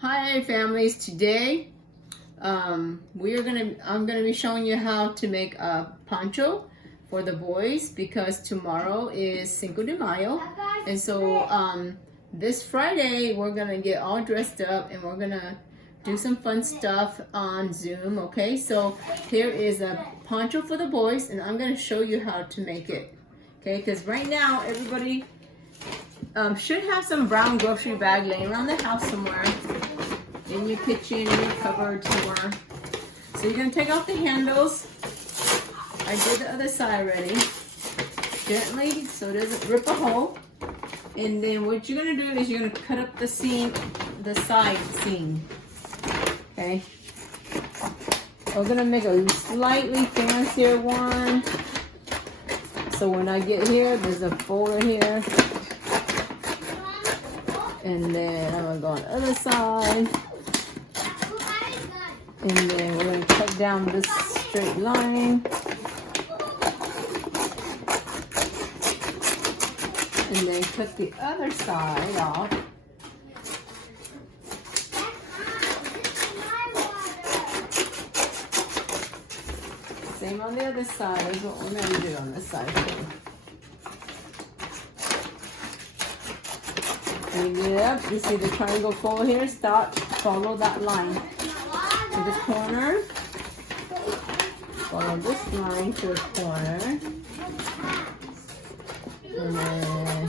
Hi families, today I'm gonna be showing you how to make a poncho for the boys because tomorrow is Cinco de Mayo, and so this Friday we're gonna get all dressed up and we're gonna do some fun stuff on Zoom. Okay, so here is a poncho for the boys and I'm gonna show you how to make it. Okay, because right now everybody should have some brown grocery bag laying around the house somewhere, in your kitchen, in your cupboard somewhere. So you're gonna take off the handles. I did the other side already. Gently, so it doesn't rip a hole. And then what you're gonna do is you're gonna cut up the seam, the side seam. Okay. We're gonna make a slightly fancier one. So when I get here, there's a folder here. And then I'm gonna go on the other side. And then we're going to cut down this straight line. And then cut the other side off. Same on the other side is what we're going to do on this side too. And yep, you see the triangle fold here? Stop, follow that line. To the corner, follow this line to the corner, and then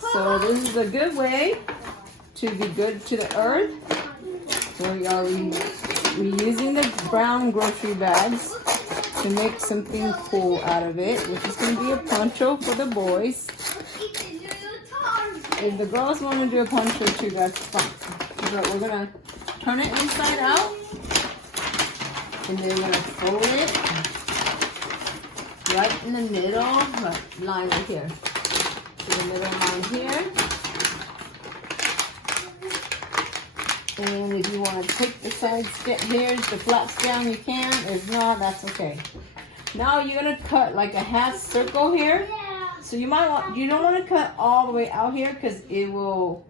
so this is a good way to be good to the earth. So we are reusing the brown grocery bags to make something cool out of it, which is going to be a poncho for the boys. If the girls want to do a poncho too, that's fine. But we're going to turn it inside out. And then we're going to fold it right in the middle line right here. So the middle line here. And if you want to take the sides here, the flaps down, you can. If not, that's okay. Now you're going to cut like a half circle here. So you don't want to cut all the way out here because it won't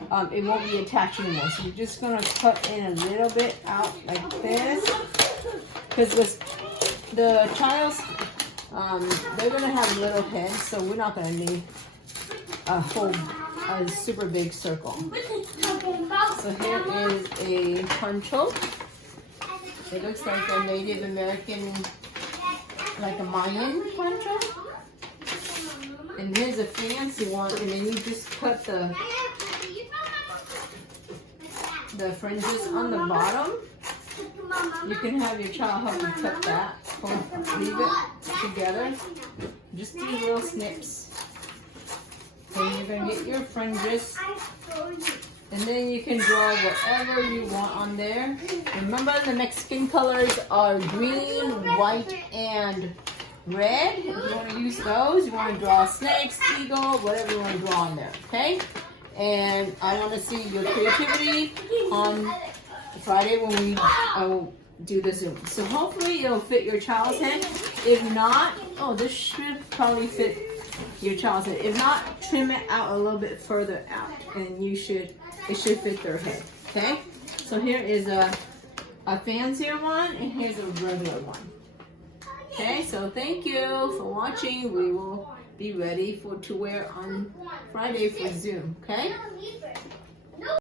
be attached anymore. So you're just gonna cut in a little bit out like this, because the child's they're gonna have little heads, so we're not gonna need a super big circle. So here is a poncho. It looks like a Native American, like a Mayan poncho. And here's a fancy one, and then you just cut the fringes on the bottom. You can have your child help you cut that, or leave it together. Just do little snips. Then you're gonna get your fringes, and then you can draw whatever you want on there. Remember, the Mexican colors are green, white, and red. If you want to use those, you want to draw snakes, eagle, whatever you want to draw on there, okay? And I want to see your creativity on Friday when we do the Zoom. So hopefully it'll fit your child's head. If not, this should probably fit your child's head. If not, trim it out a little bit further out, and it should fit their head, okay? So here is a fancier one, and here's a regular one. Okay, so thank you for watching. We will be ready to wear on Friday for Zoom, okay?